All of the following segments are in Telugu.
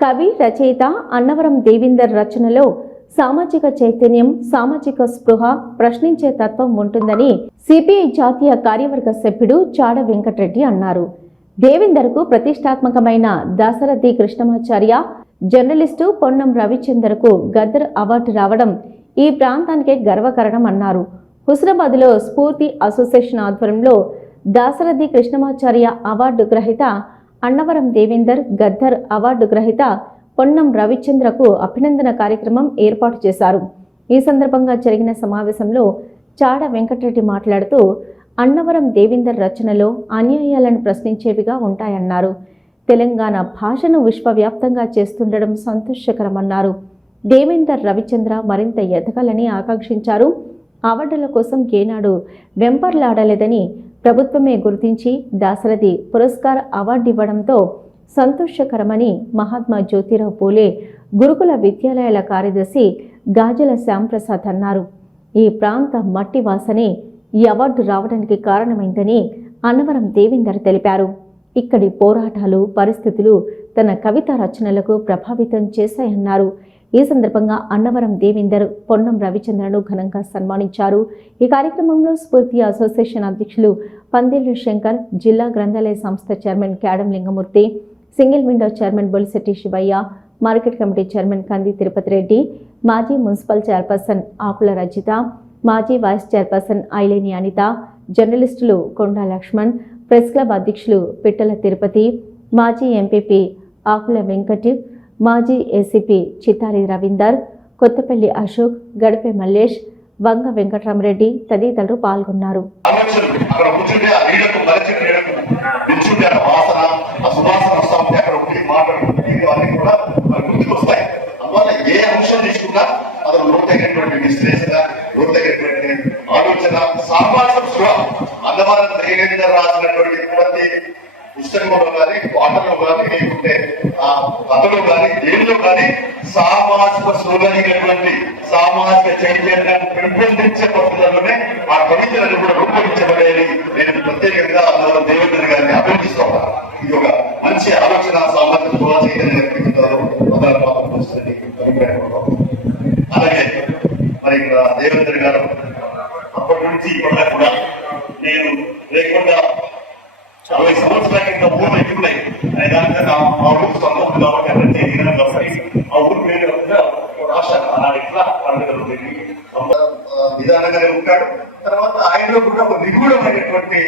కవి రచయిత అన్నవరం దేవిందర్ రచనలో సామాజిక చైతన్యం సామాజిక స్పృహ ప్రశ్నించే తత్వం ఉంటుందని సిపిఐ జాతీయ కార్యవర్గ సభ్యుడు చాడ వెంకటరెడ్డి అన్నారు. దేవిందర్కు ప్రతిష్టాత్మకమైన దాసరథి కృష్ణమాచార్య జర్నలిస్టు పొన్నం రవిచందర్కు గద్దర్ అవార్డు రావడం ఈ ప్రాంతానికే గర్వకారణం అన్నారు. హుస్నాబాద్లో స్ఫూర్తి అసోసియేషన్ ఆధ్వర్యంలో దాసరథి కృష్ణమాచార్య అవార్డు గ్రహీత అన్నవరం దేవేందర్ గద్దర్ అవార్డు గ్రహీత పొన్నం రవిచంద్రకు అభినందన కార్యక్రమం ఏర్పాటు చేశారు. ఈ సందర్భంగా జరిగిన సమావేశంలో చాడ వెంకటరెడ్డి మాట్లాడుతూ అన్నవరం దేవేందర్ రచనలో అన్యాయాలను ప్రశ్నించేవిగా ఉంటాయన్నారు. తెలంగాణ భాషను విశ్వవ్యాప్తంగా చేస్తుండడం సంతోషకరమన్నారు. దేవేందర్ రవిచంద్ర మరింత ఎదగాలని ఆకాంక్షించారు. అవార్డుల కోసం ఏనాడు వెంపర్లాడలేదని ప్రభుత్వమే గుర్తించి దాశరథి పురస్కార్ అవార్డు ఇవ్వడంతో సంతోషకరమని మహాత్మా జ్యోతిరావు పూలే గురుకుల విద్యాలయాల కార్యదర్శి గాజల శ్యాంప్రసాద్ అన్నారు. ఈ ప్రాంత మట్టి వాసనే ఈ అవార్డు రావడానికి కారణమైందని అన్నవరం దేవేందర్ తెలిపారు. ఇక్కడి పోరాటాలు పరిస్థితులు తన కవిత రచనలకు ప్రభావితం చేశాయన్నారు. ఈ సందర్భంగా అన్నవరం దేవేందర్ పొన్నం రవిచంద్రను ఘనంగా సన్మానించారు. ఈ కార్యక్రమంలో స్ఫూర్తి అసోసియేషన్ అధ్యక్షులు పందిళ్ళు శంకర్ జిల్లా గ్రంథాలయ సంస్థ chairman Kyadam Lingamurthy single window chairman Bolishetti Shivayya market committee chairman Kandi Tirupati Reddy మాజీ మున్సిపల్ చైర్పర్సన్ ఆకుల రజిత మాజీ వైస్ చైర్పర్సన్ ఐలేని అనిత జర్నలిస్టులు కొండా లక్ష్మణ్ ప్రెస్ క్లబ్ అధ్యక్షులు పిట్టల తిరుపతి మాజీ ఎంపీపీ ఆకుల వెంకట్ మాజీ ఏసీపీ చిత్తారి రవీందర్ కొత్తపల్లి అశోక్ గడిపే మల్లేష్ వంగ వెంకటరామరెడ్డి తదితరులు పాల్గొన్నారు. అందువల్ల ఏ అంశం తీసుకున్నా లోతైనటువంటి విశ్లేషణ లోతైనటువంటి ఆలోచన సామాజిక అన్నవరం రాసినటువంటి సినిమాలో కానీ పాటలో కానీ లేకుంటే ఆ కథలో కానీ దేనిలో కానీ సామాజిక స్లోగనిటువంటి సామాజిక చైతన్యాన్ని పెంపొందించే పద్ధతుల్లోనే ఆ కవితలను కూడా రూపొందించబడేది నేను ప్రత్యేకంగా అందులో దేవేంద్ర గారిని అభినందిస్తా ఇది ఒక మంచి ఆలోచన సామాజిక స్పృహ చైతన్యం అభిప్రాయం అలాగే మరి ఇక్కడ దేవేంద్ర గారు అప్పటి నుంచి ఇప్పటిదాకా కూడా నేను లేకుండా అరవై సంవత్సరాల కింద ఊరు ఎక్కున్నాయి దానికంటే ఆ ఊరు సొంత కాబట్టి అక్కడ చేయడం కాబట్టి ఆ ఊరు పేరు రాష్ట్ర ఆనాడు పండుగలు ఉండేవి. ఆ, విధానంగానే ఉంటాడు తర్వాత ఆయనలో కూడా ఒక నిగూఢమైనటువంటి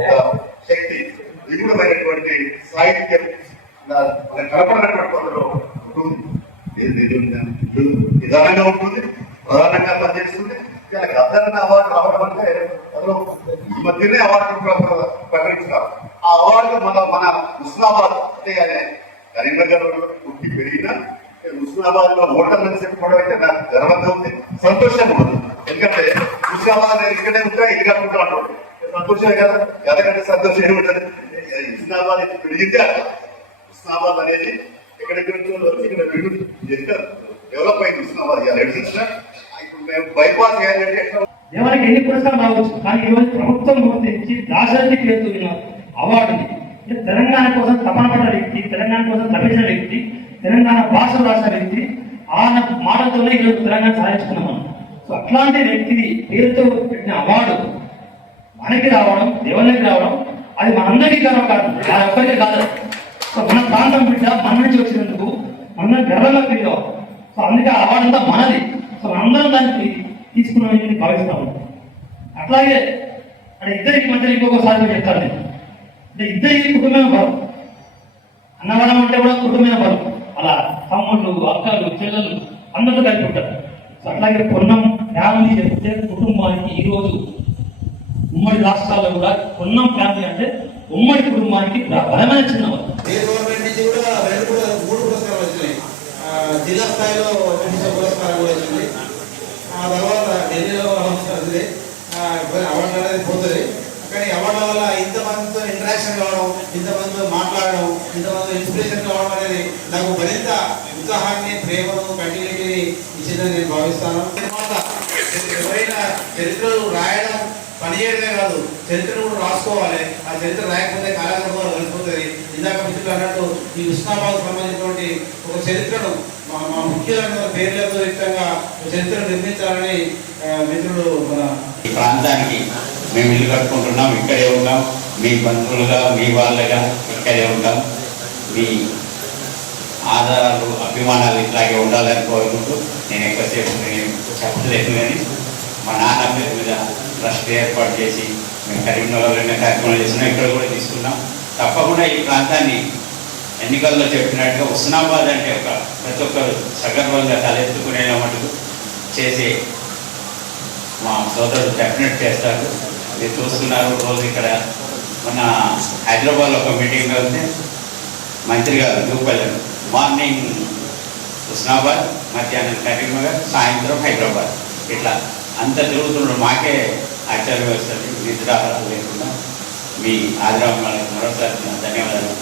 ఒక శక్తి నిగూఢమైనటువంటి సాహిత్యం నా- మనకు కనపడినటువంటి పనులు ఉంటుంది నిదానంగా ఉంటుంది ప్రధానంగా పనిచేస్తుంది ఇలా అదన అవార్డు రావడం అంటే అందులో ఈ మధ్యనే అవార్డు ప్ర- ప్రకటించారు ఆ అవార్డు మన మన ఉస్మాబాద్ అంటే కరీంనగర్ పుట్టి పెరిగిన హుస్నాబాద్లో ఓటర్లు అని చెప్పి కూడా అయితే నాకు గర్వంగా ఉంది. సంతోషంగా ఉంది. ఎందుకంటే హుస్నాబాద్ నేను ఇక్కడే ఉంటా ఇక్కడ కాకుండా సంతోషమే కదా? ఎంతకంటే సంతోషం ఏముంటది హుస్నాబాద్ ఇది పెరిగిందే? హుస్నాబాద్ అనేది ఎక్కడెక్కడ ఇక్కడ డెవలప్ అయింది ఉస్మాబాద్ ఇప్పుడు మేము బైపాస్ చేయాలంటే ఎవరికి ఎన్ని పురస్కారాలు రావచ్చు కానీ ఈరోజు ప్రభుత్వం గుర్తించి దాశరథి పేరుతో అవార్డుని అంటే తెలంగాణ కోసం తపన పడ్డ వ్యక్తి తెలంగాణ కోసం తప్పించిన వ్యక్తి తెలంగాణ భాష రాసిన వ్యక్తి ఆ మాటతోనే ఈరోజు తెలంగాణ సాధించుకున్నాం సో అట్లాంటి వ్యక్తిని పేరుతో పెట్టిన అవార్డు మనకి రావడం దేవునికి రావడం అది మనందరికీ గర్వం కాదు. ఆ ఒక్కరికి కాదు. సో మన ప్రాంతం బిడ్డ మన నుంచి వచ్చినందుకు మన గర్వంగా ఫీల్ సో అందుకే ఆ అవార్డు అంతా మనది. సో మనందరం దానికి తీసుకున్నామని భావిస్తాము. అట్లాగే అంటే ఇద్దరికి మధ్య ఇంకొకసారి చెప్తాను నేను. అంటే ఇద్దరికి కుటుంబమే బలం అన్నవరం అంటే కూడా కుటుంబమే బలం అలా తమ్ముళ్ళు అక్కలు చెల్లెలు అందరూ కలిపి ఉంటారు. అట్లాగే పొన్నం ఫ్యామిలీ చెప్తే కుటుంబానికి ఈరోజు ఉమ్మడి రాష్ట్రాల్లో కూడా పొన్నం ఫ్యామిలీ అంటే ఉమ్మడి కుటుంబానికి బలమైన చిన్నవారు ఏ గవర్నమెంట్ నుంచి కూడా రెండు కూడా మూడు పురస్కారాలు వచ్చినాయి ఆ, జిల్లా స్థాయిలో కనీస పురస్కారం కూడా వచ్చింది ఆ తర్వాత ఢిల్లీలో వస్తుంది అవార్డు అనేది పోతుంది కానీ అవార్డు వల్ల ఇంతమందితో ఇంటరాక్షన్ కావడం ఇంతమందితో మాట్లాడడం ఇంతమందితో ఇన్స్పిరేషన్ కావడం అనేది నాకు మరింత ఉత్సాహాన్ని ప్రేమను కంటిన్యూటీని ఇచ్చిందని నేను భావిస్తాను. ఎవరైనా చరిత్రలు రాయడం పనిచేయడమే కాదు చరిత్ర కూడా రాసుకోవాలి. ఆ చరిత్ర రాయకపోతే కాలగర్భంలో కలిసిపోతుంది ఇందాక మిత్రులు అన్నట్టు ఈ ఉస్మాబాద్ సంబంధించినటువంటి ఒక చరిత్రను మా మా ముఖ్యమైన పేర్లతో యుక్తంగా ఒక చరిత్రను నిర్మించాలని మిత్రులు మిత్రుడు మన ఈ ప్రాంతానికి మేము ఇల్లు కట్టుకుంటున్నాం ఇక్కడే ఉన్నాం. మీ బంధువులుగా మీ వాళ్ళగా ఇక్కడే ఉంటాం మీ ఆధారాలు అభిమానాలు ఇట్లాగే ఉండాలని కోరుకుంటూ నేను ఎక్కువసేపు నేను చెప్పలేదు కానీ మా నాన్న పేరు మీద ట్రస్ట్ ఏర్పాటు చేసి మేము కరీంనగర్ కార్యక్రమాలు చేస్తున్నాం ఇక్కడ కూడా తీసుకున్నాం. తప్పకుండా ఈ ప్రాంతాన్ని ఎన్నికల్లో చెప్పినట్టుగా ఉస్నాబాద్ అంటే ఒక ప్రతి ఒక్కరు సగర్వంగా తలెత్తుకునేలా మటుకు చేసి మా సోదరుడు డెఫినెట్ చేస్తారు మీరు చూస్తున్నారు రోజు ఇక్కడ మన హైదరాబాద్లో ఒక మీటింగ్ వెళ్తే మంత్రి గారు దూపల్లి మార్నింగ్ హుస్నాబాద్ మధ్యాహ్నం కరీంనగర్ సాయంత్రం హైదరాబాద్. ఇట్లా అంత తిరుగుతున్నాడు మాకే ఆశ్చర్యం వస్తుంది నిద్ర లేకుండా. మీ ఆదరణ మరోసారి ధన్యవాదాలు.